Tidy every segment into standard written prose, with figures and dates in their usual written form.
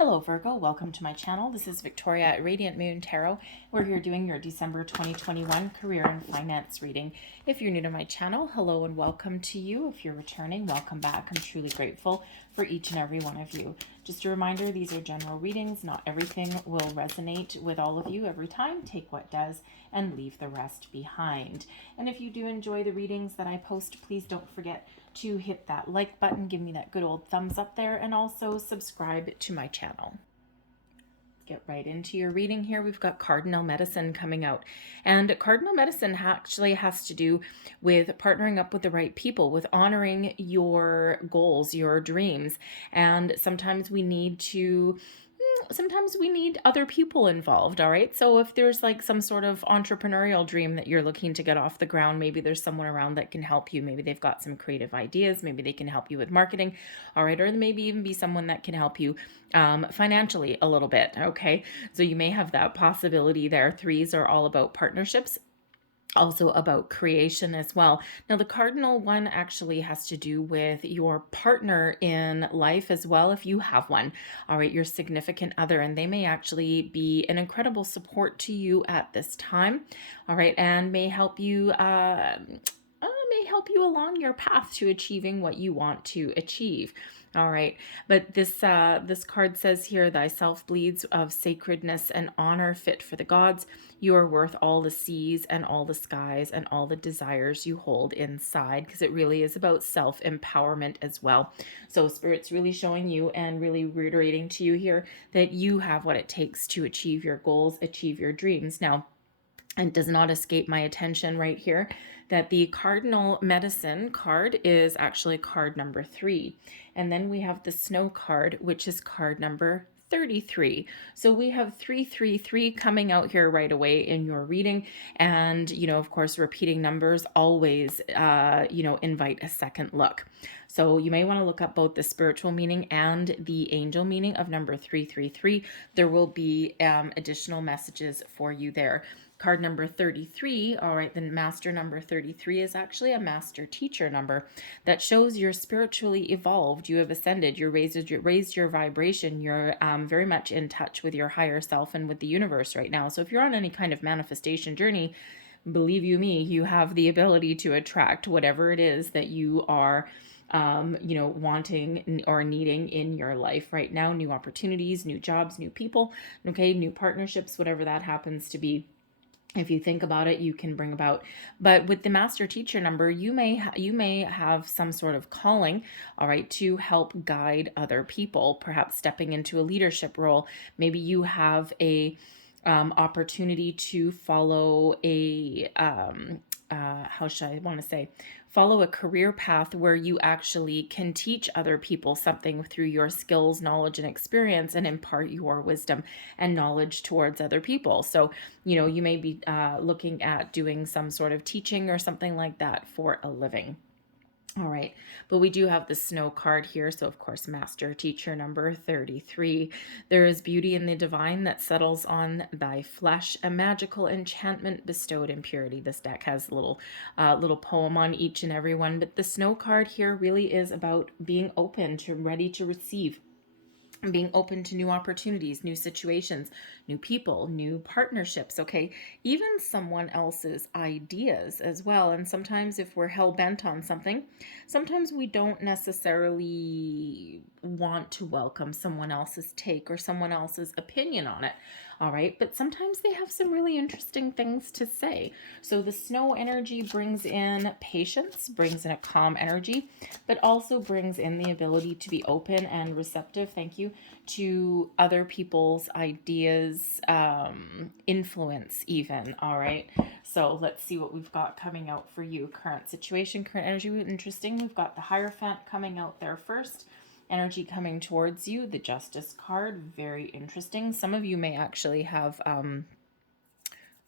Hello Virgo, welcome to my channel. This is Victoria at Radiant Moon Tarot. We're here doing your December 2021 career and finance reading. If you're new to my channel, hello and welcome to you. If you're returning, welcome back. I'm truly grateful for each and every one of you. Just a reminder, these are general readings. Not everything will resonate with all of you every time. Take what does and leave the rest behind. And if you do enjoy the readings that I post, please don't forget to hit that like button, give me that good old thumbs up there, and also subscribe to my channel. Get right into your reading here. We've got Cardinal Medicine coming out, and Cardinal Medicine actually has to do with partnering up with the right people, with honoring your goals, your dreams. And sometimes we need other people involved. All right, so if there's like some sort of entrepreneurial dream that you're looking to get off the ground, maybe there's someone around that can help you. Maybe they've got some creative ideas, maybe they can help you with marketing. All right, or maybe even be someone that can help you financially a little bit. Okay, so you may have that possibility there. Threes are all about partnerships, also about creation as well. Now, the cardinal one actually has to do with your partner in life as well, if you have one. All right, your significant other, and they may actually be an incredible support to you at this time. All right, and may help you along your path to achieving what you want to achieve. All right, but this card says here, thyself bleeds of sacredness and honor fit for the gods. You are worth all the seas and all the skies and all the desires you hold inside, because it really is about self-empowerment as well. So Spirit's really showing you and really reiterating to you here that you have what it takes to achieve your goals, achieve your dreams. Now, it does not escape my attention right here that the Cardinal Medicine card is actually card number 3. And then we have the Snow card, which is card number 33. So we have 333 coming out here right away in your reading. And, of course, repeating numbers always, invite a second look. So you may want to look up both the spiritual meaning and the angel meaning of number 333. There will be additional messages for you there. Card number 33, all right, the master number 33 is actually a master teacher number that shows you're spiritually evolved, you have ascended, you raised your vibration, you're very much in touch with your higher self and with the universe right now. So if you're on any kind of manifestation journey, believe you me, you have the ability to attract whatever it is that you are wanting or needing in your life right now. New opportunities, new jobs, new people, okay, new partnerships, whatever that happens to be. If you think about it, you can bring about. But with the master teacher number, you may have some sort of calling, all right, to help guide other people, perhaps stepping into a leadership role. Maybe you have a opportunity to follow a follow a career path where you actually can teach other people something through your skills, knowledge, and experience, and impart your wisdom and knowledge towards other people. So, you may be looking at doing some sort of teaching or something like that for a living. All right, but we do have the Snow card here. So, of course, master teacher number 33. There is beauty in the divine that settles on thy flesh, a magical enchantment bestowed in purity. This deck has a little poem on each and every one, but the Snow card here really is about being open to, ready to receive, being open to new opportunities, new situations, new people, new partnerships, okay? Even someone else's ideas as well. And sometimes if we're hell-bent on something, sometimes we don't necessarily want to welcome someone else's take or someone else's opinion on it. All right, but sometimes they have some really interesting things to say. So the Snow energy brings in patience, brings in a calm energy, but also brings in the ability to be open and receptive, thank you, to other people's ideas, influence even. All right, so let's see what we've got coming out for you. Current situation, current energy, interesting. We've got the Hierophant coming out there first. Energy coming towards you, the Justice card, very interesting. Some of you may actually have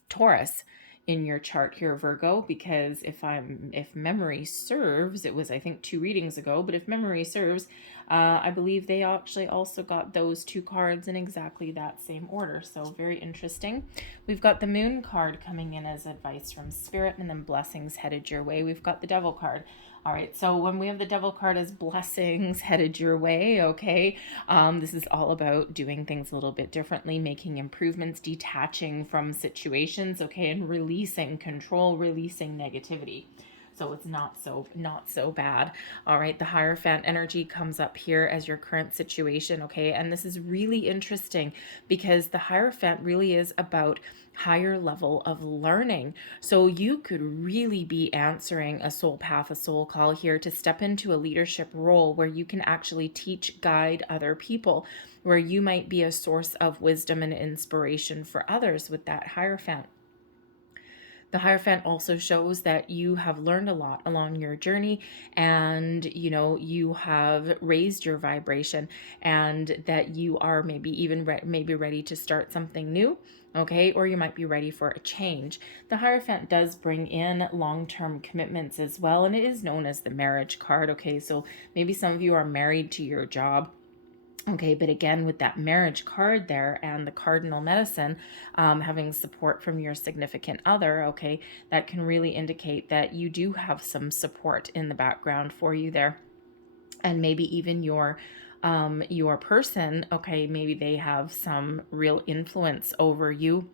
Taurus in your chart here, Virgo, because if memory serves, it was I think 2 readings ago, but if memory serves, I believe they actually also got those 2 cards in exactly that same order. So very interesting. We've got the Moon card coming in as advice from Spirit, and then blessings headed your way. We've got the Devil card. All right, so when we have the Devil card as blessings headed your way, okay, this is all about doing things a little bit differently, making improvements, detaching from situations, okay, and releasing control, releasing negativity. So it's not so bad. All right, the Hierophant energy comes up here as your current situation, okay? And this is really interesting because the Hierophant really is about higher level of learning. So you could really be answering a soul path, a soul call here to step into a leadership role where you can actually teach, guide other people, where you might be a source of wisdom and inspiration for others with that Hierophant. The Hierophant also shows that you have learned a lot along your journey, and you have raised your vibration, and that you are maybe even maybe ready to start something new, okay, or you might be ready for a change. The Hierophant does bring in long-term commitments as well, and it is known as the marriage card, okay? So maybe some of you are married to your job. Okay, but again, with that marriage card there and the cardinal medicine, having support from your significant other, okay, that can really indicate that you do have some support in the background for you there. And maybe even your person, okay, maybe they have some real influence over you,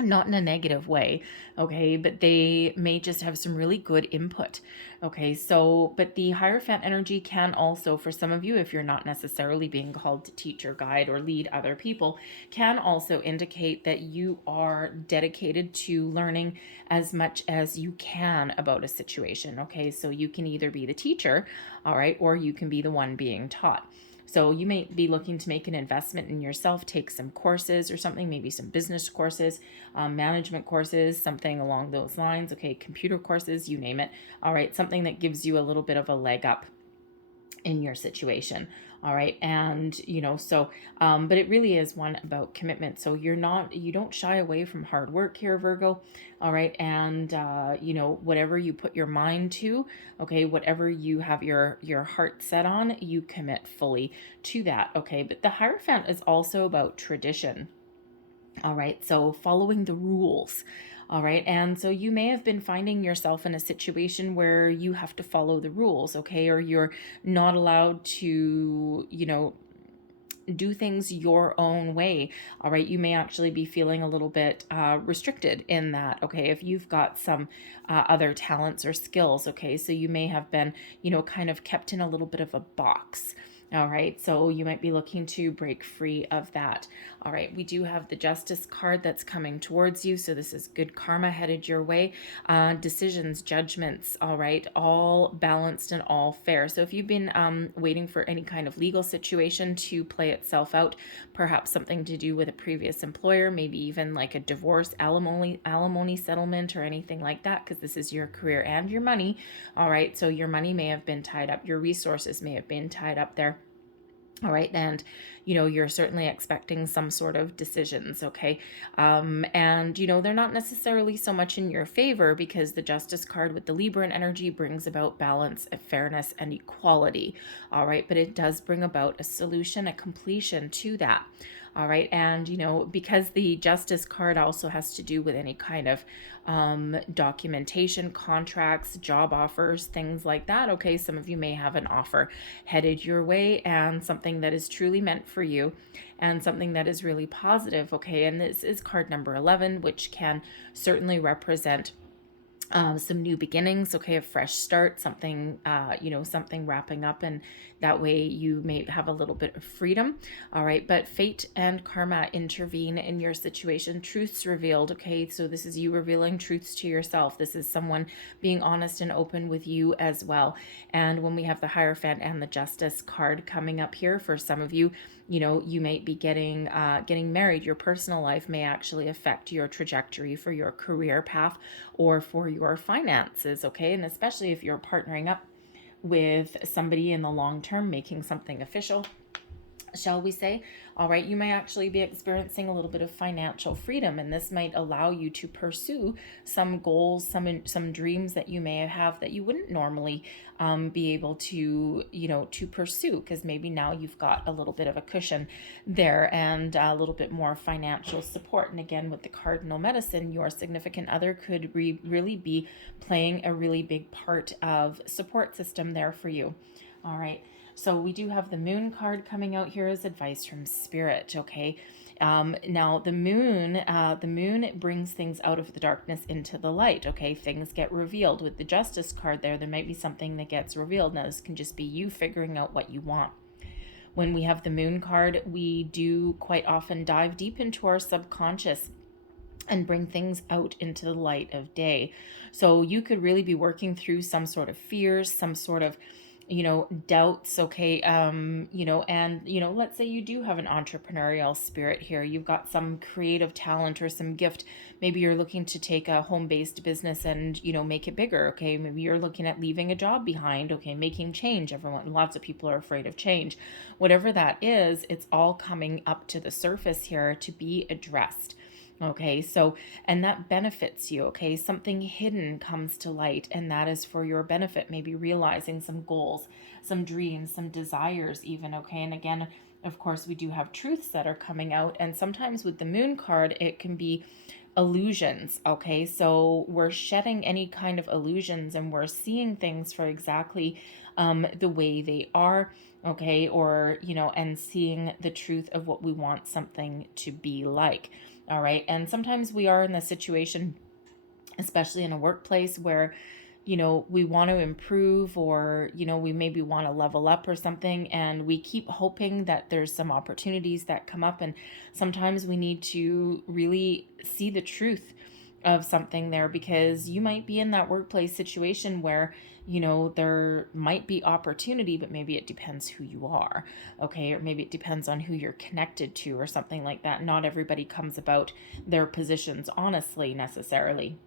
not in a negative way, okay, but they may just have some really good input, okay? So, but the Hierophant energy can also, for some of you, if you're not necessarily being called to teach or guide or lead other people, can also indicate that you are dedicated to learning as much as you can about a situation, okay? So you can either be the teacher, all right, or you can be the one being taught. So you may be looking to make an investment in yourself, take some courses or something, maybe some business courses, management courses, something along those lines. Okay, computer courses, you name it. All right, something that gives you a little bit of a leg up in your situation. All right, and but it really is one about commitment. So you don't shy away from hard work here, Virgo. All right, and whatever you put your mind to, okay, whatever you have your heart set on, you commit fully to that. Okay, but the Hierophant is also about tradition. All right, so following the rules. All right, and so you may have been finding yourself in a situation where you have to follow the rules, okay, or you're not allowed to, do things your own way. All right, you may actually be feeling a little bit restricted in that, okay, if you've got some other talents or skills, okay, so you may have been, kind of kept in a little bit of a box. All right, so you might be looking to break free of that. All right, we do have the Justice card that's coming towards you. So this is good karma headed your way. Decisions, judgments, all right, all balanced and all fair. So if you've been waiting for any kind of legal situation to play itself out, perhaps something to do with a previous employer, maybe even like a divorce, alimony settlement or anything like that, because this is your career and your money. All right, so your money may have been tied up, your resources may have been tied up there. All right, and you're certainly expecting some sort of decisions, okay? And they're not necessarily so much in your favor, because the Justice card with the Libran energy brings about balance, fairness, and equality. All right, but it does bring about a solution, a completion to that. All right, and because the Justice card also has to do with any kind of documentation, contracts, job offers, things like that. Okay, some of you may have an offer headed your way, and something that is truly meant for you, and something that is really positive. Okay, and this is card number 11, which can certainly represent some new beginnings, okay, a fresh start, something, something wrapping up, and that way you may have a little bit of freedom. All right, but fate and karma intervene in your situation. Truths revealed, okay, so this is you revealing truths to yourself. This is someone being honest and open with you as well. And when we have the Hierophant and the Justice card coming up here, for some of you, you may be getting married. Your personal life may actually affect your trajectory for your career path or for your finances, okay? And especially if you're partnering up with somebody in the long term, making something official. shall we say. All right, you might actually be experiencing a little bit of financial freedom, and this might allow you to pursue some goals, some dreams that you may have that you wouldn't normally be able to, to pursue, because maybe now you've got a little bit of a cushion there and a little bit more financial support. And again, with the cardinal medicine, your significant other could really be playing a really big part of support system there for you. All right. So we do have the moon card coming out here as advice from spirit. Okay. Now the moon brings things out of the darkness into the light. Okay. Things get revealed. With the justice card there might be something that gets revealed. Now this can just be you figuring out what you want. When we have the moon card, we do quite often dive deep into our subconscious and bring things out into the light of day. So you could really be working through some sort of fears, some sort of doubts. Okay. And let's say you do have an entrepreneurial spirit here. You've got some creative talent or some gift. Maybe you're looking to take a home-based business and, make it bigger. Okay. Maybe you're looking at leaving a job behind. Okay. Making change. Lots of people are afraid of change. Whatever that is, it's all coming up to the surface here to be addressed. Okay, so, and that benefits you, okay? Something hidden comes to light, and that is for your benefit, maybe realizing some goals, some dreams, some desires even, okay? And again, of course, we do have truths that are coming out, and sometimes with the moon card, it can be illusions, okay? So we're shedding any kind of illusions, and we're seeing things for exactly the way they are, okay? Or, and seeing the truth of what we want something to be like. All right. And sometimes we are in the situation, especially in a workplace, where, we want to improve, or, we maybe want to level up or something. And we keep hoping that there's some opportunities that come up. And sometimes we need to really see the truth of something there, because you might be in that workplace situation where, there might be opportunity, but maybe it depends who you are, okay? Or maybe it depends on who you're connected to or something like that. Not everybody comes about their positions honestly necessarily.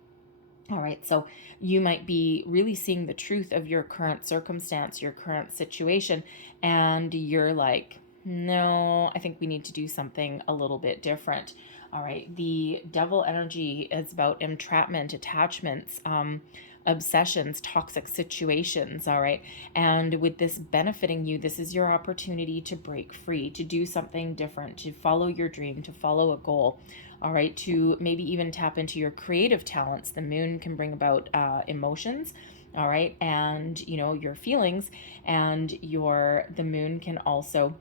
All right, so you might be really seeing the truth of your current circumstance, your current situation, and you're like, no, I think we need to do something a little bit different. All right, the devil energy is about entrapment, attachments, obsessions, toxic situations. All right, and with this benefiting you, this is your opportunity to break free, to do something different, to follow your dream, to follow a goal. All right, to maybe even tap into your creative talents. The moon can bring about emotions. All right, and your feelings, and the moon can also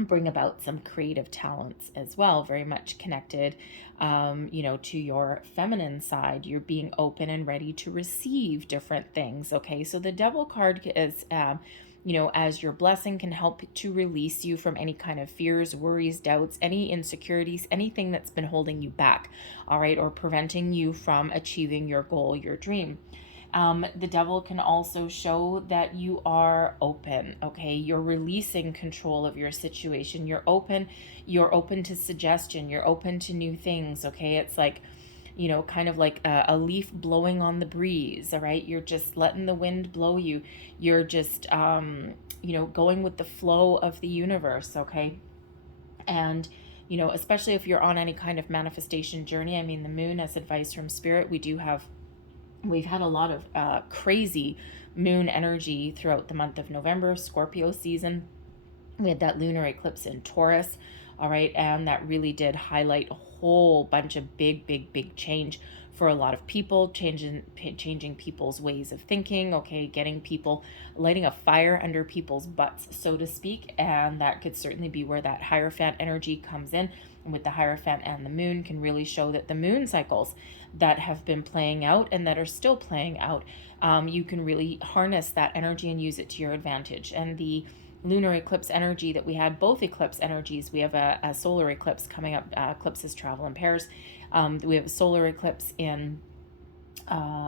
bring about some creative talents as well, very much connected, to your feminine side. You're being open and ready to receive different things. Okay, so the devil card is, as your blessing, can help to release you from any kind of fears, worries, doubts, any insecurities, anything that's been holding you back, all right, or preventing you from achieving your goal, your dream. The devil can also show that you are open, okay? You're releasing control of your situation. You're open to suggestion. You're open to new things, okay? It's like, kind of like a leaf blowing on the breeze, all right? You're just letting the wind blow you. You're just, going with the flow of the universe, okay? And, especially if you're on any kind of manifestation journey, I mean, the moon, as advice from spirit, we've had a lot of crazy moon energy throughout the month of November, Scorpio season. We had that lunar eclipse in Taurus, all right, and that really did highlight a whole bunch of big change for a lot of people, changing people's ways of thinking, okay, getting people, lighting a fire under people's butts, so to speak. And that could certainly be where that Hierophant energy comes in. And with the Hierophant and the moon, can really show that the moon cycles that have been playing out and that are still playing out, you can really harness that energy and use it to your advantage. And the lunar eclipse energy that we had, both eclipse energies, we have a solar eclipse coming up. Eclipses travel in pairs. We have a solar eclipse in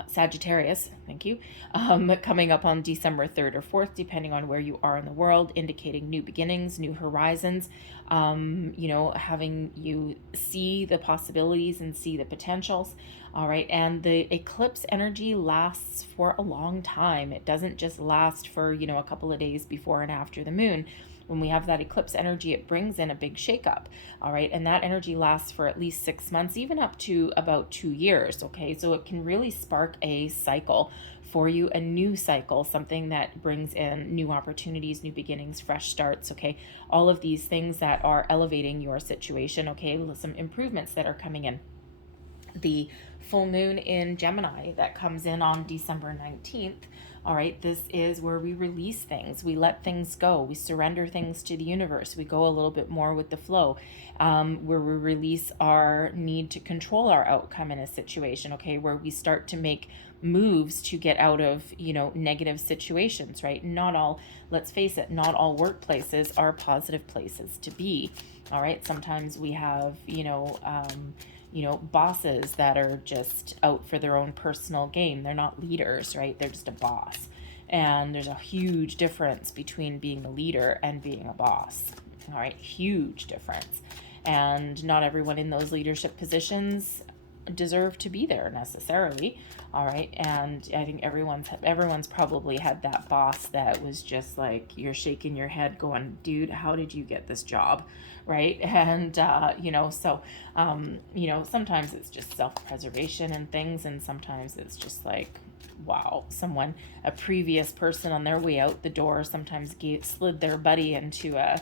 Sagittarius, thank you, coming up on December 3rd or 4th, depending on where you are in the world, indicating new beginnings, new horizons, having you see the possibilities and see the potentials. All right, and the eclipse energy lasts for a long time. It doesn't just last for, a couple of days before and after the moon. when we have that eclipse energy, it brings in a big shakeup. All right. And that energy lasts for at least 6 months, even up to about 2 years. Okay. So it can really spark a cycle for you, a new cycle, something that brings in new opportunities, new beginnings, fresh starts. Okay. All of these things that are elevating your situation. Okay. Some improvements that are coming in. The full moon in Gemini that comes in on December 19th. All right, this is where we release things, we let things go, we surrender things to the universe, we go a little bit more with the flow, where we release our need to control our outcome in a situation, okay, where we start to make moves to get out of, negative situations, right? Not all, let's face it, not all workplaces are positive places to be. All right, sometimes we have, bosses that are just out for their own personal gain. They're not leaders, right? They're just a boss. And there's a huge difference between being a leader and being a boss. All right, huge difference. And not everyone in those leadership positions deserve to be there necessarily. All right, and I think everyone's probably had that boss that was just like, you're shaking your head going, dude, how did you get this job, right? And sometimes it's just self-preservation and things, and sometimes it's just like, wow, a previous person on their way out the door sometimes slid their buddy into a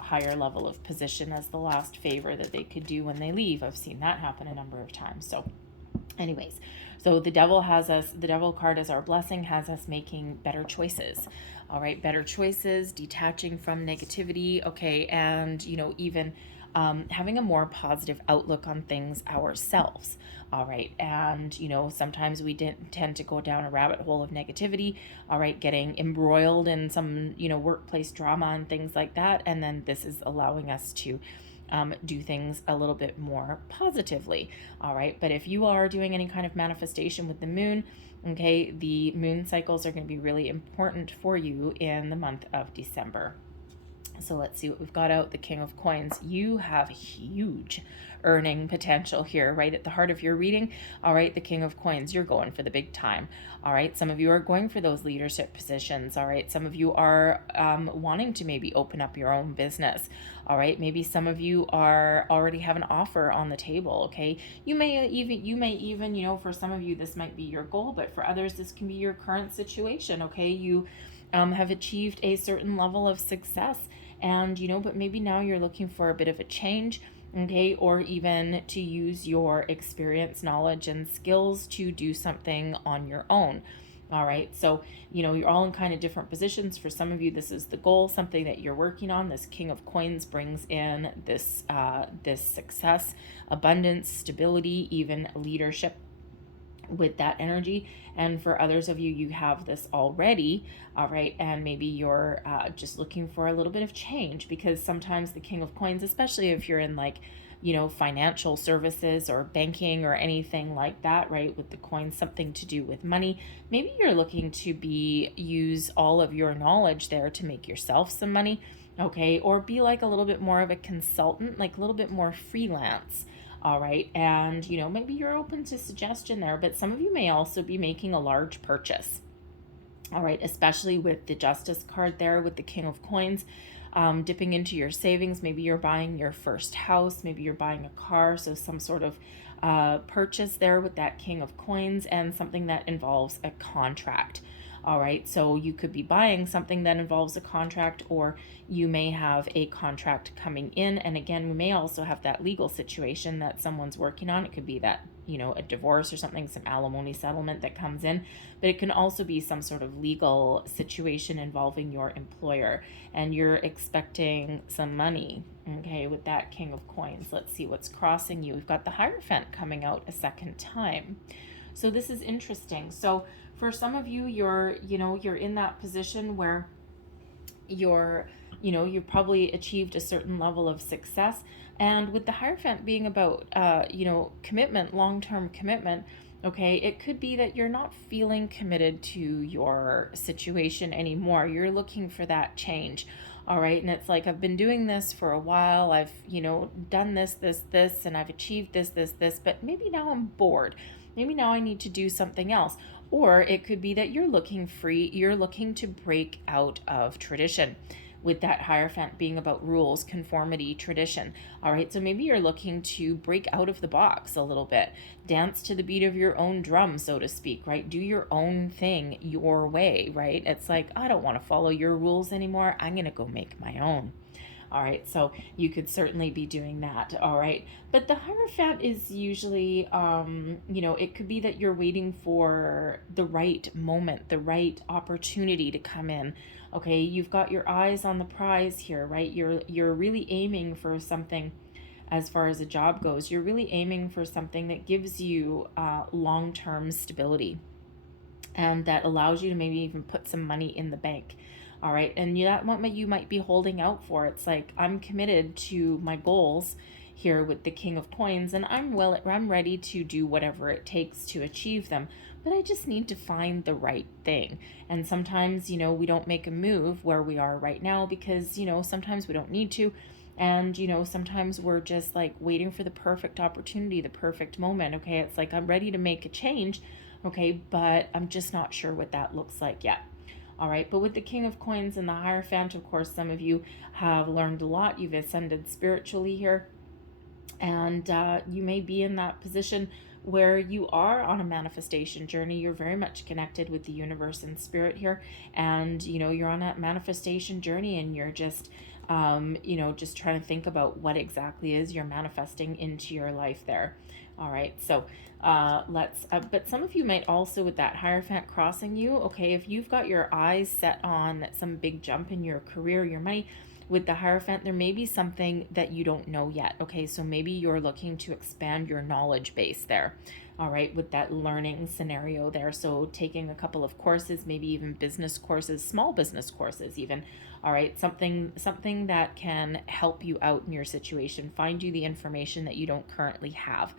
higher level of position as the last favor that they could do when they leave. I've seen that happen a number of times. So anyways, so the devil card as our blessing has us making better choices. All right, better choices, detaching from negativity, okay, and, even having a more positive outlook on things ourselves. All right, and sometimes we tend to go down a rabbit hole of negativity. All right, getting embroiled in some workplace drama and things like that, and then this is allowing us to do things a little bit more positively. All right, but if you are doing any kind of manifestation with the moon, okay, the moon cycles are going to be really important for you in the month of December. So let's see what we've got out. The King of Coins. You have huge earning potential here, right at the heart of your reading. All right, the King of Coins, you're going for the big time. All right, some of you are going for those leadership positions. All right, some of you are wanting to maybe open up your own business. All right, maybe some of you are already have an offer on the table. Okay, you may even, for some of you this might be your goal, but for others this can be your current situation. Okay, you have achieved a certain level of success, and but maybe now you're looking for a bit of a change, okay, or even to use your experience, knowledge, and skills to do something on your own. All right, so you're all in kind of different positions. For some of you this is the goal, something that you're working on. This King of Coins brings in this success, abundance, stability, even leadership with that energy. And for others of you, you have this already. All right, and maybe you're just looking for a little bit of change, because sometimes the King of Coins, especially if you're in financial services or banking or anything like that, right, with the coins, something to do with money, maybe you're looking to use all of your knowledge there to make yourself some money, okay, or be like a little bit more of a consultant, like a little bit more freelance. All right, and maybe you're open to suggestion there, but some of you may also be making a large purchase. All right, especially with the Justice card there with the King of Coins, dipping into your savings. Maybe you're buying your first house, maybe you're buying a car, so some sort of purchase there with that King of Coins, and something that involves a contract. All right, so you could be buying something that involves a contract, or you may have a contract coming in. And again, we may also have that legal situation that someone's working on. It could be that, a divorce or something, some alimony settlement that comes in, but it can also be some sort of legal situation involving your employer, and you're expecting some money, okay, with that King of Coins. Let's see what's crossing you. We've got the Hierophant coming out a second time. So this is interesting. So for some of you, you're in that position where you've probably achieved a certain level of success. And with the Hierophant being about, commitment, long-term commitment, okay, it could be that you're not feeling committed to your situation anymore. You're looking for that change. All right. And it's like, I've been doing this for a while. I've, done this, and I've achieved this, but maybe now I'm bored. Maybe now I need to do something else. Or it could be that you're looking free, you're looking to break out of tradition, with that Hierophant being about rules, conformity, tradition. All right, so maybe you're looking to break out of the box a little bit, dance to the beat of your own drum, so to speak, right? Do your own thing your way, right? It's like, I don't want to follow your rules anymore. I'm going to go make my own. All right, so you could certainly be doing that. All right, but the Hierophant is usually, it could be that you're waiting for the right moment, the right opportunity to come in. Okay, you've got your eyes on the prize here, right? You're really aiming for something. As far as a job goes, you're really aiming for something that gives you long-term stability, and that allows you to maybe even put some money in the bank. All right, and that moment you might be holding out for. It's like, I'm committed to my goals here with the King of Coins, and I'm ready to do whatever it takes to achieve them, but I just need to find the right thing. And sometimes, we don't make a move where we are right now because, sometimes we don't need to. And, sometimes we're just like waiting for the perfect opportunity, the perfect moment. Okay, it's like, I'm ready to make a change, okay, but I'm just not sure what that looks like yet. All right, but with the King of Coins and the Hierophant, of course, some of you have learned a lot. You've ascended spiritually here, and you may be in that position where you are on a manifestation journey. You're very much connected with the universe and spirit here, and you're on that manifestation journey, and you're just just trying to think about what exactly is you're manifesting into your life there. All right, so but some of you might also, with that Hierophant crossing you, okay, if you've got your eyes set on some big jump in your career, your money, with the Hierophant, there may be something that you don't know yet. Okay, so maybe you're looking to expand your knowledge base there. All right, with that learning scenario there. So taking a couple of courses, maybe even business courses, small business courses even. All right, something that can help you out in your situation, find you the information that you don't currently have.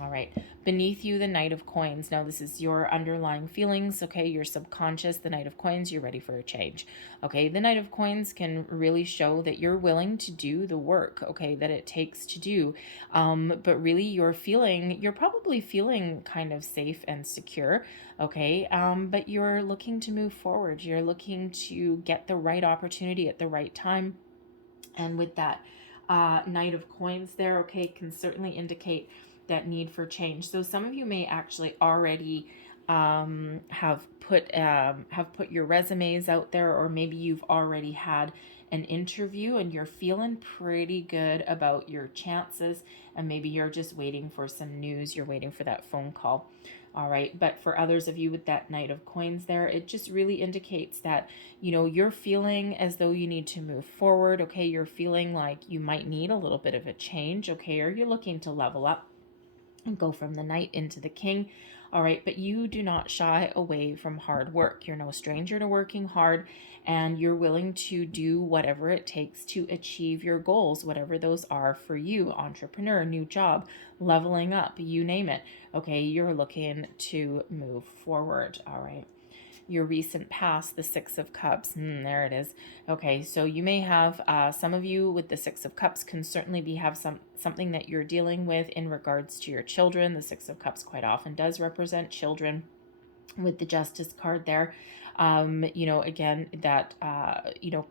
All right, beneath you, the Knight of Coins. Now, this is your underlying feelings, okay? Your subconscious, the Knight of Coins, you're ready for a change, okay? The Knight of Coins can really show that you're willing to do the work, okay, that it takes to do. But really, you're probably feeling kind of safe and secure, okay? But you're looking to move forward. You're looking to get the right opportunity at the right time. And with that Knight of Coins there, okay, can certainly indicate that need for change. So some of you may actually already have put your resumes out there, or maybe you've already had an interview and you're feeling pretty good about your chances, and maybe you're just waiting for some news. You're waiting for that phone call. All right, but for others of you with that Knight of Coins there, it just really indicates that you're feeling as though you need to move forward. Okay, you're feeling like you might need a little bit of a change, okay, or you're looking to level up and go from the Knight into the King. All right, but you do not shy away from hard work. You're no stranger to working hard, and you're willing to do whatever it takes to achieve your goals, whatever those are for you. Entrepreneur, new job, leveling up, you name it. Okay, you're looking to move forward. All right. Your recent past, the Six of Cups. There it is. Okay, so you may have some of you with the Six of Cups can certainly have something that you're dealing with in regards to your children. The Six of Cups quite often does represent children. With the Justice card there, again, that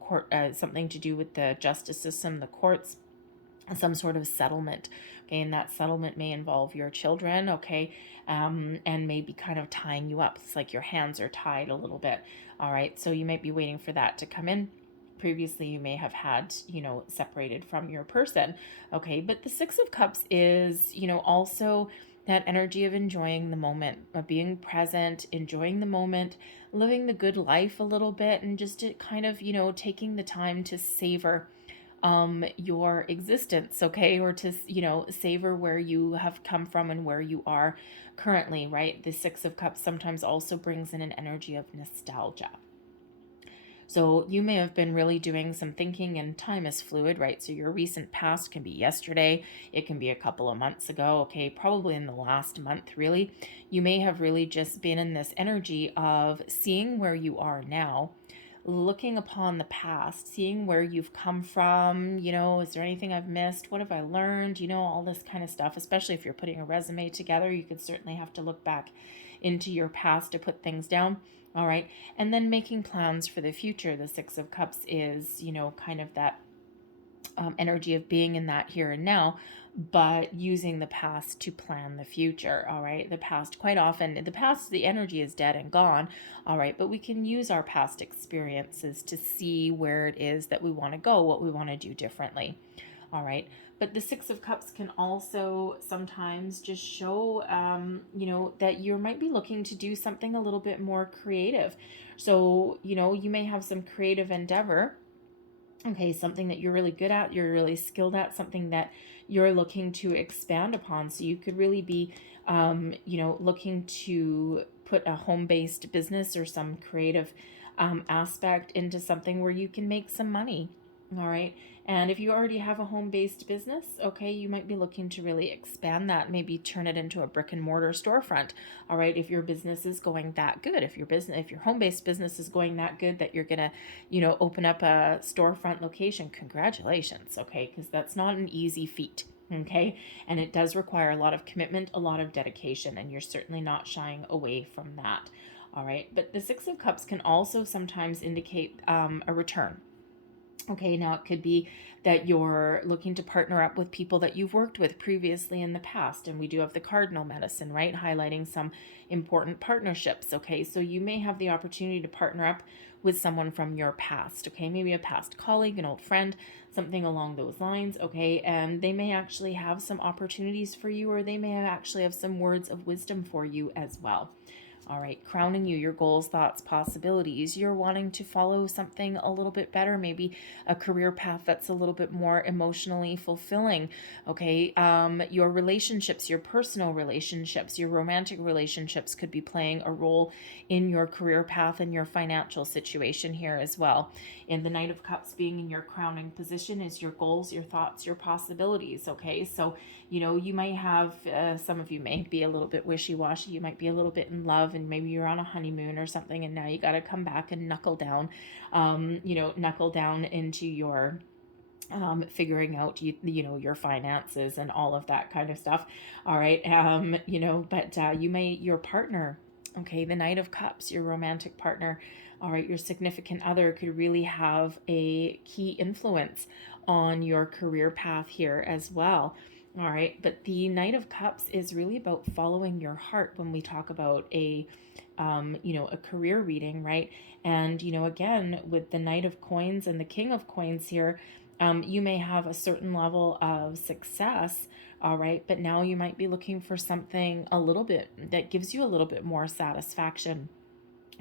court, something to do with the justice system, the courts, some sort of settlement. Okay, and that settlement may involve your children, okay, and maybe kind of tying you up. It's like your hands are tied a little bit. All right, so you might be waiting for that to come in. Previously, you may have had, separated from your person, okay, but the Six of Cups is, also that energy of enjoying the moment, of being present, enjoying the moment, living the good life a little bit, and just to kind of, taking the time to savor your existence, okay, or to savor where you have come from and where you are currently, right? The Six of Cups sometimes also brings in an energy of nostalgia. So you may have been really doing some thinking, and time is fluid, right? So your recent past can be yesterday, it can be a couple of months ago, okay, probably in the last month, really. You may have really just been in this energy of seeing where you are now, looking upon the past, seeing where you've come from, is there anything I've missed? What have I learned? All this kind of stuff, especially if you're putting a resume together, you could certainly have to look back into your past to put things down. All right. And then making plans for the future. The Six of Cups is, kind of that energy of being in that here and now, but using the past to plan the future. All right. The past, quite often, the energy is dead and gone. All right. But we can use our past experiences to see where it is that we want to go, what we want to do differently. All right. But the Six of Cups can also sometimes just show, that you might be looking to do something a little bit more creative. So, you may have some creative endeavor. Okay, something that you're really good at, you're really skilled at, something that you're looking to expand upon. So you could really be, looking to put a home-based business or some creative aspect into something where you can make some money. All right. And if you already have a home-based business, okay, you might be looking to really expand that, maybe turn it into a brick and mortar storefront. All right. If your business is going that good, if your home-based business is going that good that you're going to, open up a storefront location, congratulations. Okay. Because that's not an easy feat. Okay. And it does require a lot of commitment, a lot of dedication, and you're certainly not shying away from that. All right. But the Six of Cups can also sometimes indicate a return. Okay, now it could be that you're looking to partner up with people that you've worked with previously in the past. And we do have the cardinal medicine, right? Highlighting some important partnerships. Okay, so you may have the opportunity to partner up with someone from your past. Okay, maybe a past colleague, an old friend, something along those lines. Okay, and they may actually have some opportunities for you, or they may actually have some words of wisdom for you as well. All right, crowning you, your goals, thoughts, possibilities. You're wanting to follow something a little bit better, maybe a career path that's a little bit more emotionally fulfilling. Okay, your relationships, your personal relationships, your romantic relationships could be playing a role in your career path and your financial situation here as well. And the Knight of Cups being in your crowning position is your goals, your thoughts, your possibilities. Okay, so you might have, some of you may be a little bit wishy-washy. You might be a little bit in love, and maybe you're on a honeymoon or something, and now you got to come back and knuckle down into your figuring out your finances and all of that kind of stuff. All right. But your partner, okay, the Knight of Cups, your romantic partner, all right, your significant other could really have a key influence on your career path here as well. All right, but the Knight of Cups is really about following your heart when we talk about a career reading, right? And, again, with the Knight of Coins and the King of Coins here, you may have a certain level of success, all right, but now you might be looking for something a little bit that gives you a little bit more satisfaction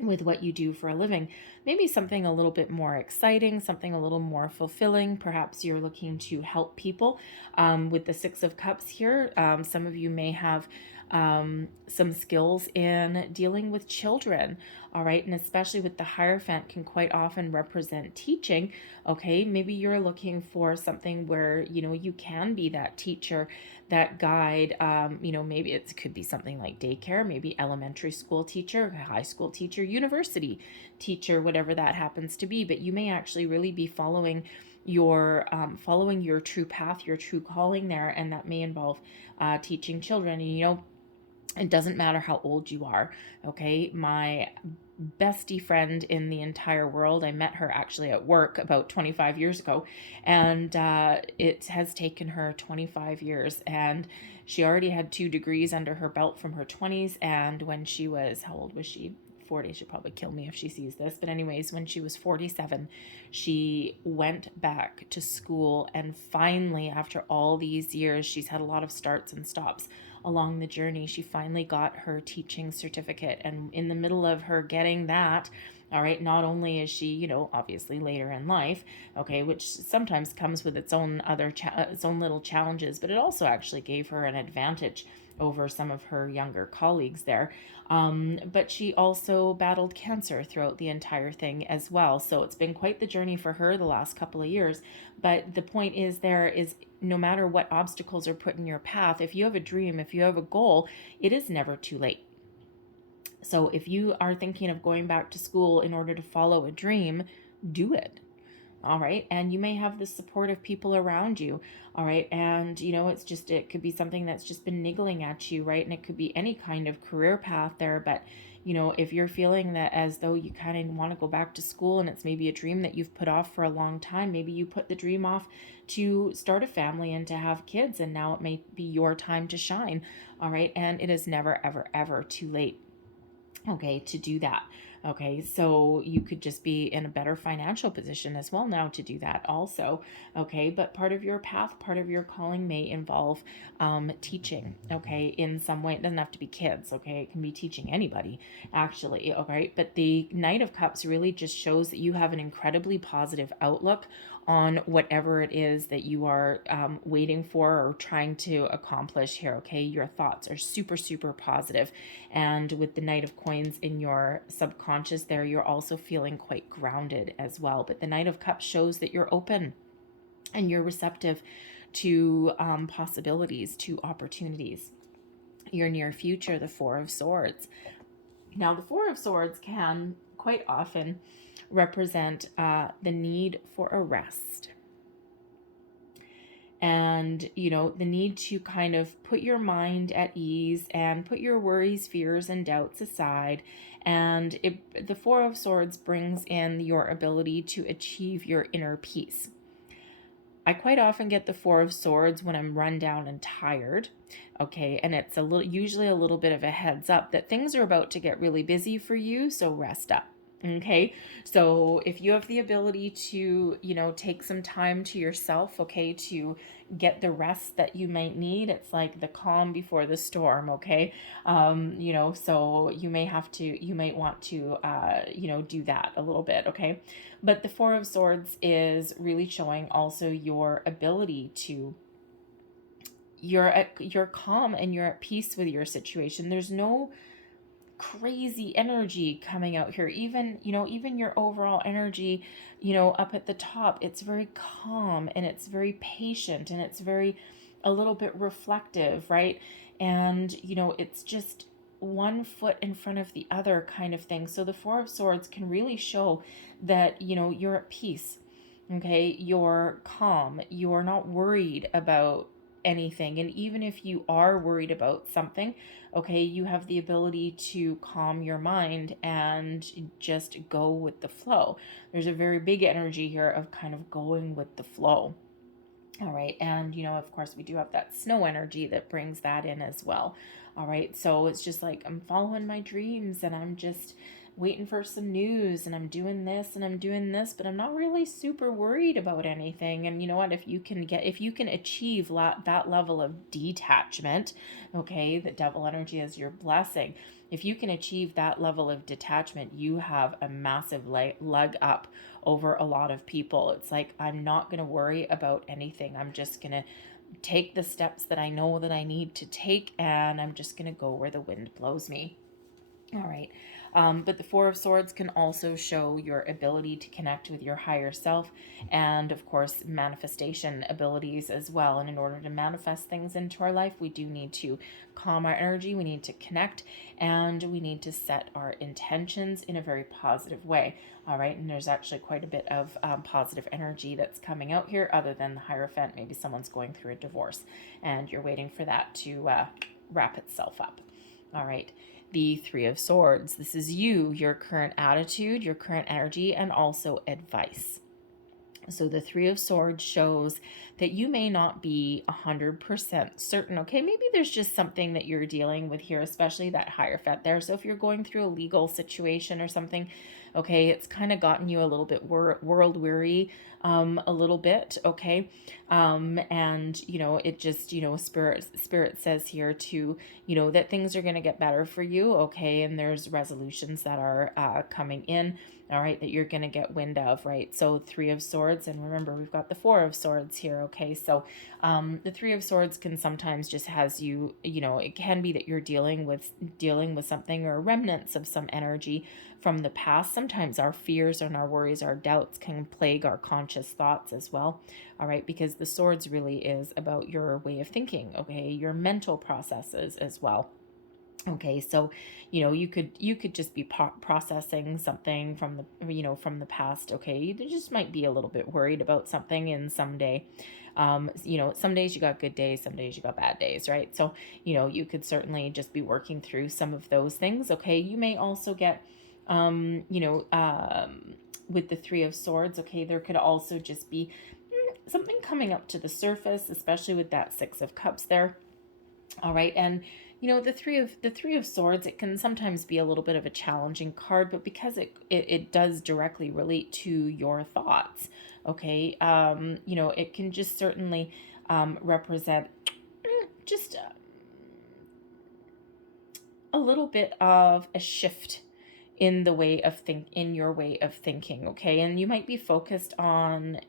with what you do for a living. Maybe something a little bit more exciting, something a little more fulfilling. Perhaps you're looking to help people. With the Six of Cups here, some of you may have some skills in dealing with children, all right, and especially with the Hierophant can quite often represent teaching. Okay, maybe you're looking for something where you can be that teacher, that guide. Maybe it could be something like daycare, maybe elementary school teacher, high school teacher, university teacher, whatever that happens to be. But you may actually really be following your true path, your true calling there, and that may involve teaching children. And it doesn't matter how old you are. Okay, my bestie friend in the entire world, I met her actually at work about 25 years ago, and it has taken her 25 years, and she already had 2 degrees under her belt from her 20s. And when she was, how old was she? 40. She'll probably kill me if she sees this, but anyways, when she was 47, she went back to school, and finally, after all these years, she's had a lot of starts and stops along the journey, she finally got her teaching certificate. And in the middle of her getting that, all right, not only is she, obviously later in life, okay, which sometimes comes with its own its own little challenges, but it also actually gave her an advantage over some of her younger colleagues there. But she also battled cancer throughout the entire thing as well. So it's been quite the journey for her the last couple of years. But the point is, no matter what obstacles are put in your path, if you have a dream, if you have a goal, it is never too late. So if you are thinking of going back to school in order to follow a dream, do it. All right. And you may have the support of people around you. All right. And, it could be something that's just been niggling at you, right? And it could be any kind of career path there. But, if you're feeling that as though you kind of want to go back to school and it's maybe a dream that you've put off for a long time, maybe you put the dream off to start a family and to have kids, and now it may be your time to shine. All right. And it is never, ever, ever too late, okay, to do that. Okay, so you could just be in a better financial position as well now to do that also. Okay, but part of your path, part of your calling may involve teaching, okay, in some way. It doesn't have to be kids, okay, it can be teaching anybody, actually, okay. But the Knight of Cups really just shows that you have an incredibly positive outlook on whatever it is that you are waiting for or trying to accomplish here, okay? Your thoughts are super, super positive. And with the Knight of Coins in your subconscious there, you're also feeling quite grounded as well. But the Knight of Cups shows that you're open and you're receptive to possibilities, to opportunities. Your near future, the Four of Swords. Now, the Four of Swords can quite often represent the need for a rest. And, the need to kind of put your mind at ease and put your worries, fears, and doubts aside. And the Four of Swords brings in your ability to achieve your inner peace. I quite often get the Four of Swords when I'm run down and tired, okay? And it's usually a little bit of a heads up that things are about to get really busy for you, so rest up. Okay, so if you have the ability to, take some time to yourself, okay, to get the rest that you might need, it's like the calm before the storm, okay? So you might want to, do that a little bit, okay? But the Four of Swords is really showing also your ability to, you're calm and you're at peace with your situation. There's no crazy energy coming out here. Even your overall energy, up at the top, it's very calm and it's very patient and it's very a little bit reflective, right? And it's just one foot in front of the other kind of thing. So the Four of Swords can really show that you're at peace. Okay, you're calm, you're not worried about anything. And even if you are worried about something, okay, you have the ability to calm your mind and just go with the flow. There's a very big energy here of kind of going with the flow. All right, and of course, we do have that snow energy that brings that in as well. All right, so it's just like I'm following my dreams and I'm just waiting for some news and I'm doing this and I'm doing this, but I'm not really super worried about anything. And you know what, if you can achieve that level of detachment, okay, the devil energy is your blessing. If you can achieve that level of detachment, you have a massive leg up over a lot of people. It's like, I'm not going to worry about anything. I'm just going to take the steps that I know that I need to take, and I'm just going to go where the wind blows me. All right. But the Four of Swords can also show your ability to connect with your higher self and, of course, manifestation abilities as well. And in order to manifest things into our life, we do need to calm our energy, we need to connect, and we need to set our intentions in a very positive way. All right. And there's actually quite a bit of positive energy that's coming out here other than the Hierophant. Maybe someone's going through a divorce and you're waiting for that to wrap itself up. All right. The Three of Swords. This is you, your current attitude, your current energy, and also advice. So the Three of Swords shows that you may not be 100% certain. Okay, maybe there's just something that you're dealing with here, especially that Hierophant there. So if you're going through a legal situation or something, okay, it's kind of gotten you a little bit world weary, a little bit, okay, and it just spirit says here to that things are going to get better for you, okay, and there's resolutions that are coming in, all right, that you're going to get wind of, right? So Three of Swords, and remember we've got the Four of Swords here, okay? So the Three of Swords can sometimes just has you, it can be that you're dealing with something or remnants of some energy from the past. Sometimes our fears and our worries, our doubts can plague our conscious thoughts as well, all right? Because the Swords really is about your way of thinking, okay? Your mental processes as well. Okay, so you could just be processing something from the past. Okay, you just might be a little bit worried about something in some day. Some days you got good days, some days you got bad days, right? So you could certainly just be working through some of those things. Okay, you may also get with the Three of Swords. Okay, there could also just be something coming up to the surface, especially with that Six of Cups there. All right, and the three of swords, it can sometimes be a little bit of a challenging card, but because it does directly relate to your thoughts. Okay, it can just certainly represent just a little bit of a shift in the way of in your way of thinking. Okay, and you might be focused on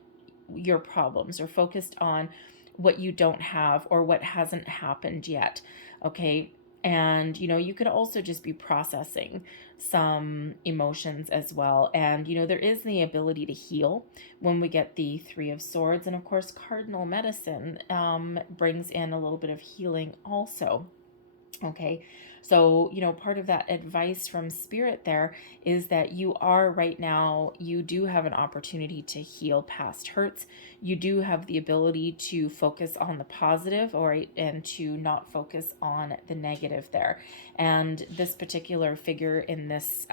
your problems, or focused on what you don't have or what hasn't happened yet. Okay, and you could also just be processing some emotions as well. And there is the ability to heal when we get the Three of Swords, and of course cardinal medicine brings in a little bit of healing also. Okay, so part of that advice from spirit there is that you are right now, you do have an opportunity to heal past hurts. You do have the ability to focus on the positive, all right, and to not focus on the negative there. And this particular figure in this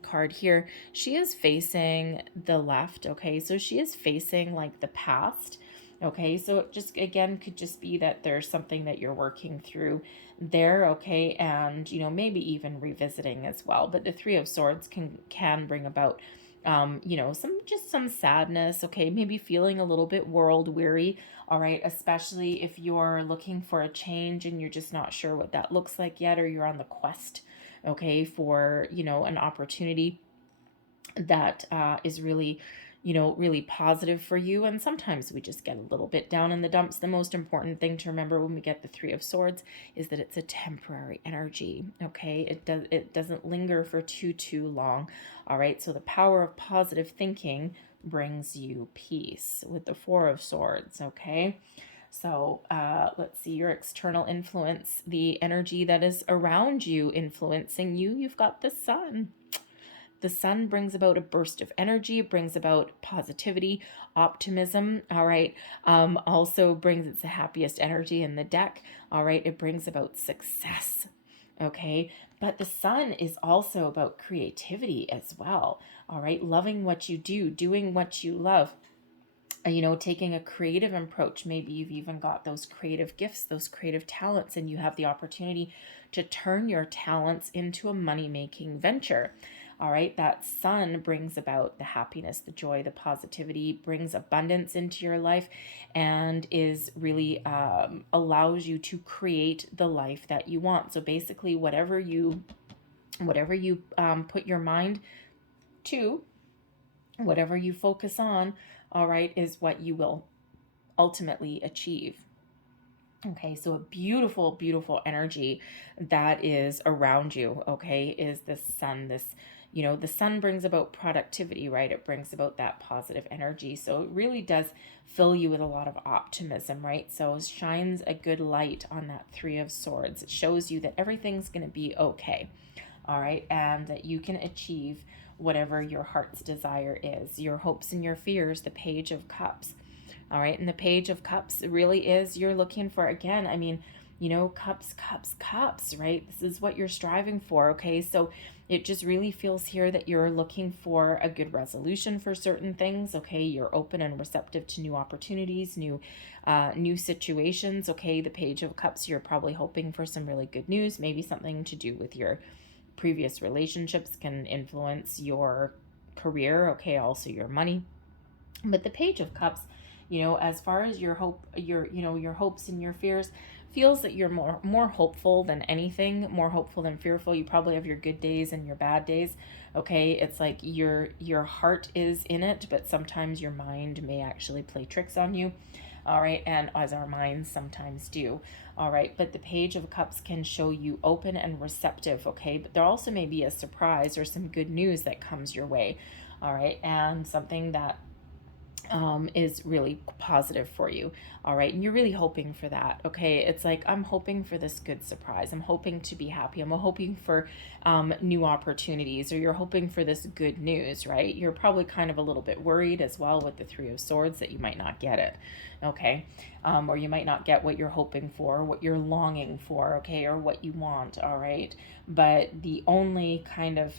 card here, she is facing the left. Okay, so she is facing like the past. Okay, so it just again could just be that there's something that you're working through there. Okay, and maybe even revisiting as well. But the Three of Swords can bring about some sadness. Okay, maybe feeling a little bit world weary. All right, especially if you're looking for a change and you're just not sure what that looks like yet, or you're on the quest, okay, for an opportunity that is really really positive for you. And sometimes we just get a little bit down in the dumps. The most important thing to remember when we get the Three of Swords is that it's a temporary energy. Okay, it doesn't linger for too long. All right, so the power of positive thinking brings you peace with the Four of Swords. Okay, so let's see your external influence, the energy that is around you influencing you. You've got the Sun. The Sun brings about a burst of energy. It brings about positivity, optimism. All right. Also brings, it's the happiest energy in the deck. All right. It brings about success. Okay. But the Sun is also about creativity as well. All right. Loving what you do, doing what you love. Taking a creative approach. Maybe you've even got those creative gifts, those creative talents, and you have the opportunity to turn your talents into a money-making venture. All right, that Sun brings about the happiness, the joy, the positivity, brings abundance into your life, and is really allows you to create the life that you want. So basically, whatever you put your mind to, whatever you focus on, all right, is what you will ultimately achieve. Okay, so a beautiful, beautiful energy that is around you, okay, is the Sun. The Sun brings about productivity, right? It brings about that positive energy. So it really does fill you with a lot of optimism, right? So it shines a good light on that Three of Swords. It shows you that everything's going to be okay, all right, and that you can achieve whatever your heart's desire is, your hopes and your fears, the Page of Cups. All right, and the Page of Cups really is, you're looking for, again, I mean, cups, cups, cups, right? This is what you're striving for, okay? So it just really feels here that you're looking for a good resolution for certain things, okay? You're open and receptive to new opportunities, new situations, okay? The Page of Cups, you're probably hoping for some really good news, maybe something to do with your previous relationships can influence your career, okay? Also your money. But the Page of Cups, as far as your hope, your hopes and your fears, feels that you're more hopeful than anything, more hopeful than fearful. You probably have your good days and your bad days. Okay, it's like your heart is in it, but sometimes your mind may actually play tricks on you. All right, and as our minds sometimes do. All right, but the Page of Cups can show you open and receptive, okay? But there also may be a surprise or some good news that comes your way. All right, and something that is really positive for you. All right. And you're really hoping for that. Okay. It's like, I'm hoping for this good surprise. I'm hoping to be happy. I'm hoping for new opportunities, or you're hoping for this good news, right? You're probably kind of a little bit worried as well with the Three of Swords that you might not get it. Okay. Or you might not get what you're hoping for, what you're longing for. Okay. Or what you want. All right. But the only kind of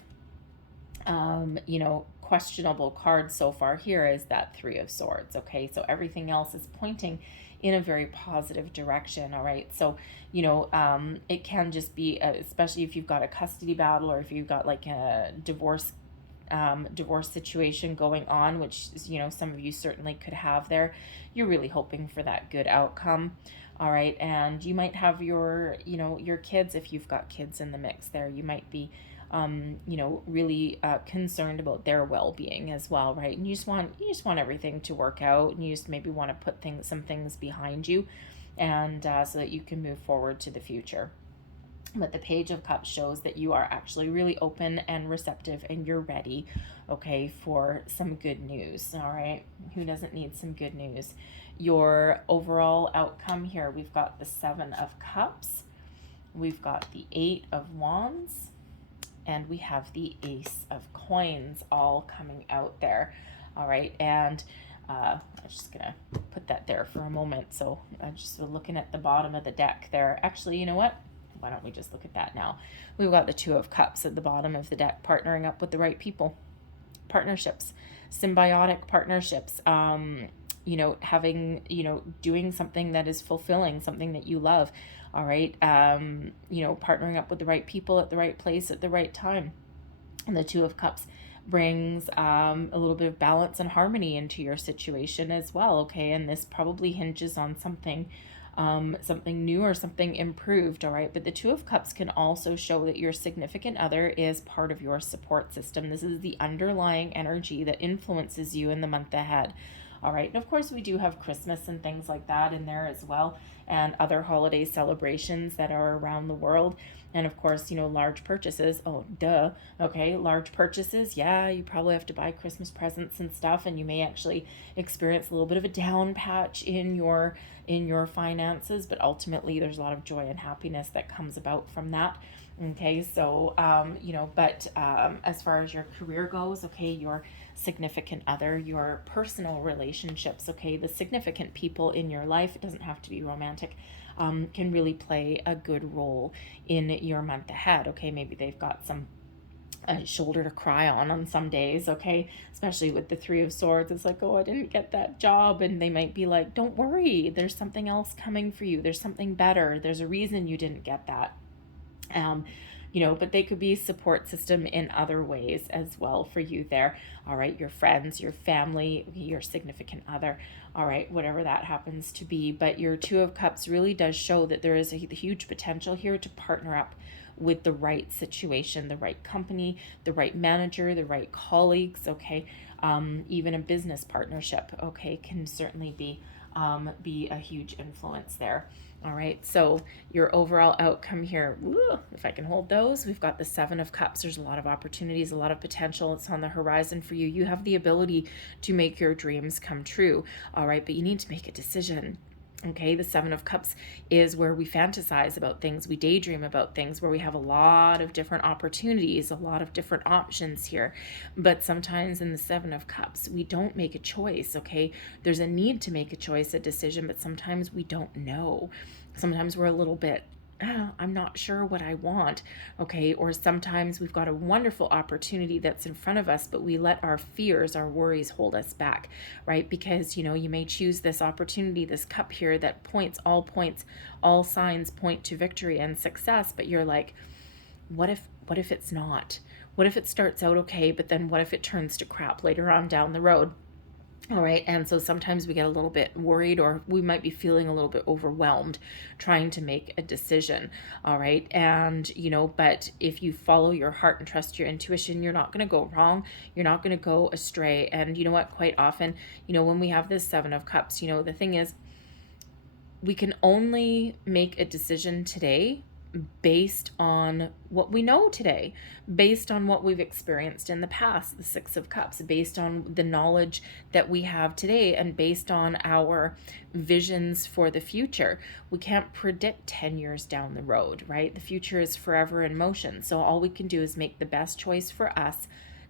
questionable card so far here is that Three of Swords. Okay, so everything else is pointing in a very positive direction. All right, so it can just be, especially if you've got a custody battle, or if you've got like a divorce situation going on, which is, some of you certainly could have there. You're really hoping for that good outcome. All right, and you might have your kids, if you've got kids in the mix there. You might be really concerned about their well-being as well, right? And you just want everything to work out, and you just maybe want to put some things behind you, and so that you can move forward to the future. But the Page of Cups shows that you are actually really open and receptive, and you're ready, okay, for some good news. All right, who doesn't need some good news? Your overall outcome here, we've got the Seven of Cups, we've got the Eight of Wands, and we have the Ace of Coins all coming out there. All right, and I'm just gonna put that there for a moment. So I'm just looking at the bottom of the deck there. Actually, you know what? Why don't we just look at that now? We've got the Two of Cups at the bottom of the deck, partnering up with the right people, partnerships, symbiotic partnerships, having, doing something that is fulfilling, something that you love. All right. Partnering up with the right people at the right place at the right time. And the Two of Cups brings a little bit of balance and harmony into your situation as well. Okay. And this probably hinges on something new or something improved. All right. But the Two of Cups can also show that your significant other is part of your support system. This is the underlying energy that influences you in the month ahead. All right. And of course, we do have Christmas and things like that in there as well, and other holiday celebrations that are around the world. And of course, large purchases. Oh, duh. Okay. Large purchases. Yeah. You probably have to buy Christmas presents and stuff, and you may actually experience a little bit of a down patch in your finances, but ultimately there's a lot of joy and happiness that comes about from that. Okay. So, as far as your career goes, okay, your significant other, your personal relationships, okay, the significant people in your life, it doesn't have to be romantic, can really play a good role in your month ahead. Okay, maybe they've got some shoulder to cry on some days, okay, especially with the Three of Swords. It's like, oh, I didn't get that job, and they might be like, don't worry, there's something else coming for you, there's something better, there's a reason you didn't get that. But they could be support system in other ways as well for you there. All right, your friends, your family, your significant other, all right, whatever that happens to be. But your Two of Cups really does show that there is a huge potential here to partner up with the right situation, the right company, the right manager, the right colleagues, okay, even a business partnership, okay, can certainly be a huge influence there. All right, so your overall outcome here, if I can hold those, we've got the Seven of Cups. There's a lot of opportunities, a lot of potential. It's on the horizon for you. You have the ability to make your dreams come true. All right, but you need to make a decision. Okay, the Seven of Cups is where we fantasize about things, we daydream about things, where we have a lot of different opportunities, a lot of different options here. But sometimes in the Seven of Cups, we don't make a choice, okay? There's a need to make a choice, a decision, but sometimes we don't know. Sometimes we're a little bit, I'm not sure what I want, okay? Or sometimes we've got a wonderful opportunity that's in front of us, but we let our fears, our worries hold us back, right? Because, you may choose this opportunity, this cup here that all signs point to victory and success, but you're like, what if it's not? What if it starts out okay, but then what if it turns to crap later on down the road? All right. And so sometimes we get a little bit worried, or we might be feeling a little bit overwhelmed trying to make a decision. All right. And, but if you follow your heart and trust your intuition, you're not going to go wrong. You're not going to go astray. And you know what? Quite often, when we have this Seven of Cups, the thing is, we can only make a decision today based on what we know today, based on what we've experienced in the past, the Six of Cups, based on the knowledge that we have today, and based on our visions for the future. We can't predict 10 years down the road, right? The future is forever in motion. So all we can do is make the best choice for us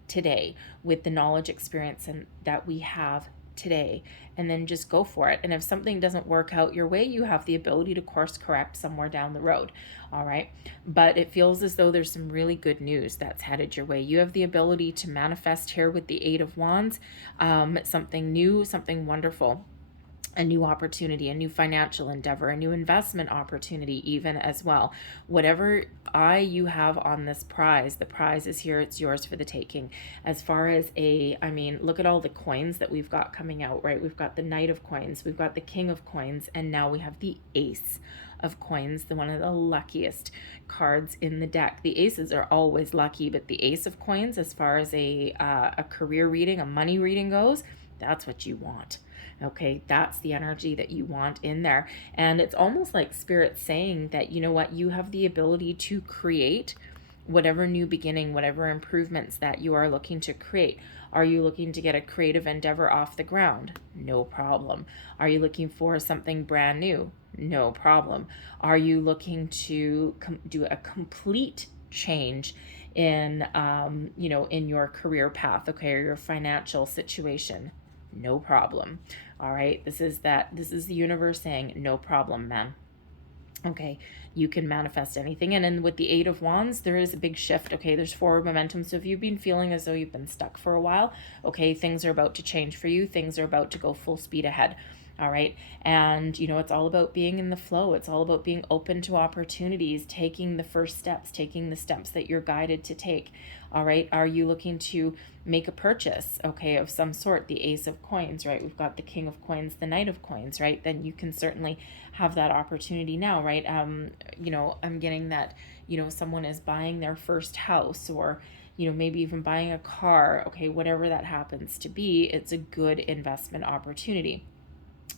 today with the knowledge, experience, and that we have today, and then just go for it. And if something doesn't work out your way, you have the ability to course correct somewhere down the road. All right. But it feels as though there's some really good news that's headed your way. You have the ability to manifest here with the Eight of Wands, something new, something wonderful, a new opportunity, a new financial endeavor, a new investment opportunity even as well. Whatever eye you have on this prize, the prize is here, it's yours for the taking. As far as I mean, look at all the coins that we've got coming out, right? We've got the Knight of Coins, we've got the King of Coins, and now we have the Ace of Coins, the one of the luckiest cards in the deck. The aces are always lucky, but the Ace of Coins, as far as a career reading, a money reading goes, that's what you want. Okay, that's the energy that you want in there. And it's almost like Spirit saying that, you know what, you have the ability to create whatever new beginning, whatever improvements that you are looking to create. Are you looking to get a creative endeavor off the ground? No problem. Are you looking for something brand new? No problem. Are you looking to do a complete change in, in your career path, okay, or your financial situation? No problem. All right, this is the universe saying no problem, man. Okay, you can manifest anything. And then with the Eight of Wands, there is a big shift. Okay, there's forward momentum. So if you've been feeling as though you've been stuck for a while, okay, things are about to change for you. Things are about to go full speed ahead. All right. And, it's all about being in the flow. It's all about being open to opportunities, taking the first steps, taking the steps that you're guided to take. All right. Are you looking to make a purchase, okay, of some sort? The Ace of Coins, right? We've got the King of Coins, the Knight of Coins, right? Then you can certainly have that opportunity now, right? I'm getting that, someone is buying their first house, or maybe even buying a car, okay, whatever that happens to be. It's a good investment opportunity,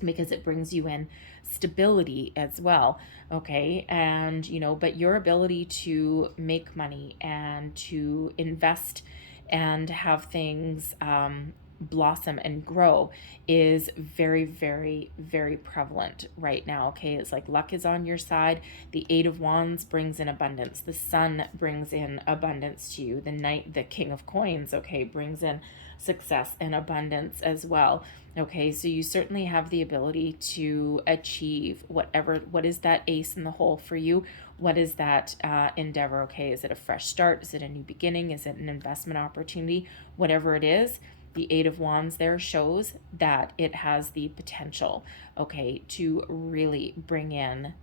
because it brings you in stability as well, okay? And, but your ability to make money and to invest and have things blossom and grow is very, very, very prevalent right now, okay? It's like luck is on your side. The Eight of Wands brings in abundance. The Sun brings in abundance to you. The King of Coins, okay, brings in success and abundance as well. Okay, so you certainly have the ability to achieve what is that ace in the hole for you? What is that endeavor? Okay, is it a fresh start? Is it a new beginning? Is it an investment opportunity? Whatever it is, the Eight of Wands there shows that it has the potential, okay, to really bring in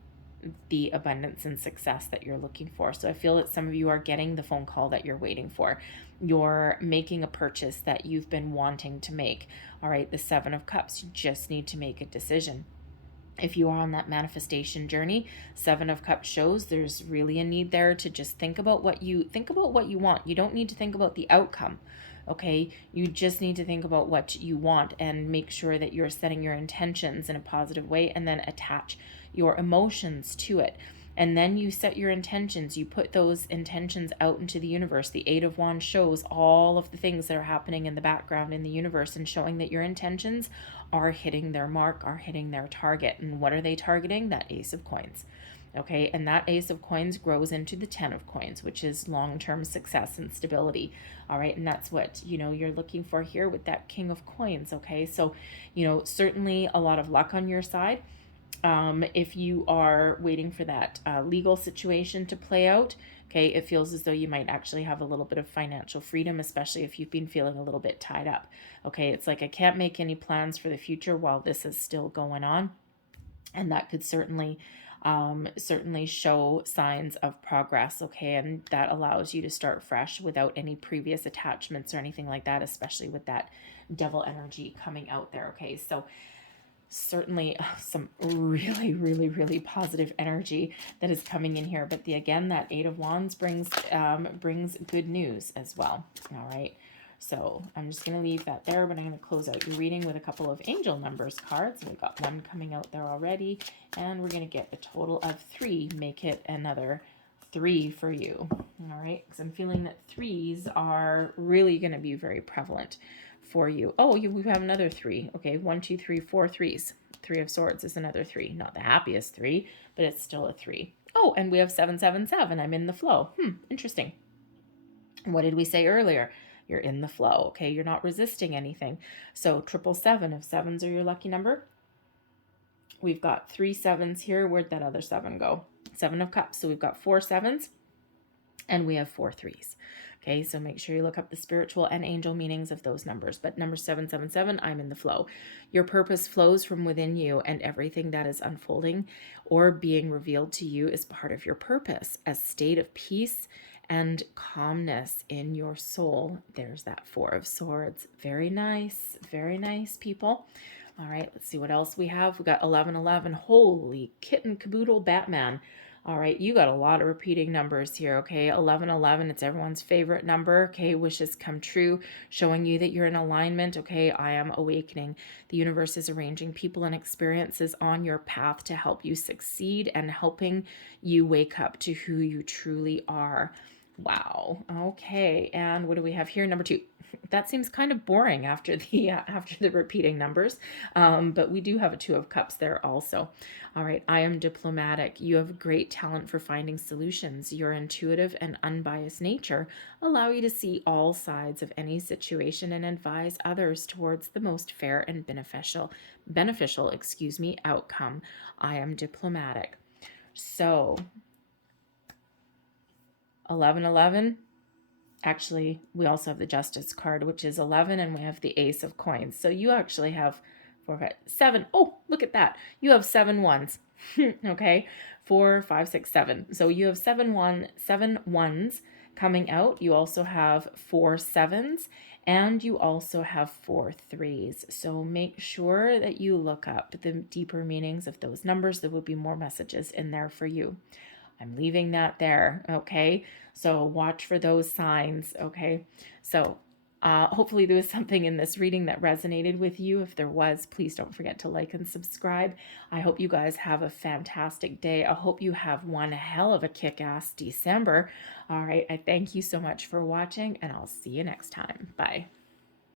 the abundance and success that you're looking for. So I feel that some of you are getting the phone call that you're waiting for. You're making a purchase that you've been wanting to make. All right, the Seven of Cups, you just need to make a decision. If you are on that manifestation journey, Seven of Cups shows there's really a need there to just think about what you want. You don't need to think about the outcome. Okay, you just need to think about what you want and make sure that you're setting your intentions in a positive way, and then attach your emotions to it. And then you set your intentions, you put those intentions out into the universe. The Eight of Wands shows all of the things that are happening in the background in the universe, and showing that your intentions are hitting their mark, are hitting their target. And what are they targeting? That Ace of Coins. Okay, and that Ace of Coins grows into the Ten of Coins, which is long-term success and stability. All right, and that's what, you're looking for here with that King of Coins. Okay, so, certainly a lot of luck on your side. If you are waiting for that legal situation to play out, okay, it feels as though you might actually have a little bit of financial freedom, especially if you've been feeling a little bit tied up. Okay, it's like I can't make any plans for the future while this is still going on. And that could certainly show signs of progress, okay? And that allows you to start fresh without any previous attachments or anything like that, especially with that devil energy coming out there, okay? So certainly some really, really, really positive energy that is coming in here. But again, that Eight of Wands brings good news as well, all right? So I'm just going to leave that there, but I'm going to close out your reading with a couple of angel numbers cards. We've got one coming out there already, and we're going to get a total of 3, make it another 3 for you. All right, because I'm feeling that 3s are really going to be very prevalent for you. Oh, we have another 3. Okay, 1, 2, 3, 4 3s. 3 of Swords is another 3. Not the happiest 3, but it's still a 3. Oh, and we have 777. I'm in the flow. Interesting. What did we say earlier? You're in the flow. Okay, you're not resisting anything. So 777, if 7s are your lucky number, we've got 3 7s here. Where'd that other 7 go? 7 of Cups. So we've got 4 7s and we have 4 3s. Okay, so make sure you look up the spiritual and angel meanings of those numbers. But number 777, I'm in the flow. Your purpose flows from within you, and everything that is unfolding or being revealed to you is part of your purpose, a state of peace and calmness in your soul. There's that 4 of Swords. Very nice, people. All right, let's see what else we have. We got 1111. Holy kitten caboodle Batman. All right, you got a lot of repeating numbers here, okay? 1111, it's everyone's favorite number, okay? Wishes come true, showing you that you're in alignment, okay? I am awakening. The universe is arranging people and experiences on your path to help you succeed and helping you wake up to who you truly are. Wow. Okay, and what do we have here? Number 2. That seems kind of boring after the repeating numbers, but we do have a 2 of Cups there also. All right, I am diplomatic. You have great talent for finding solutions. Your intuitive and unbiased nature allow you to see all sides of any situation and advise others towards the most fair and beneficial outcome. I am diplomatic. So 1111. Actually, we also have the Justice card, which is 11, and we have the Ace of Coins. So you actually have 4, 5, 7. Oh, look at that. You have 7 ones. Okay, 4, 5, 6, 7. So you have 7 ones coming out. You also have 4 7s, and you also have 4 3s. So make sure that you look up the deeper meanings of those numbers. There will be more messages in there for you. I'm leaving that there, okay? So watch for those signs, okay? So hopefully there was something in this reading that resonated with you. If there was, please don't forget to like and subscribe. I hope you guys have a fantastic day. I hope you have one hell of a kick-ass December. All right, I thank you so much for watching, and I'll see you next time. Bye.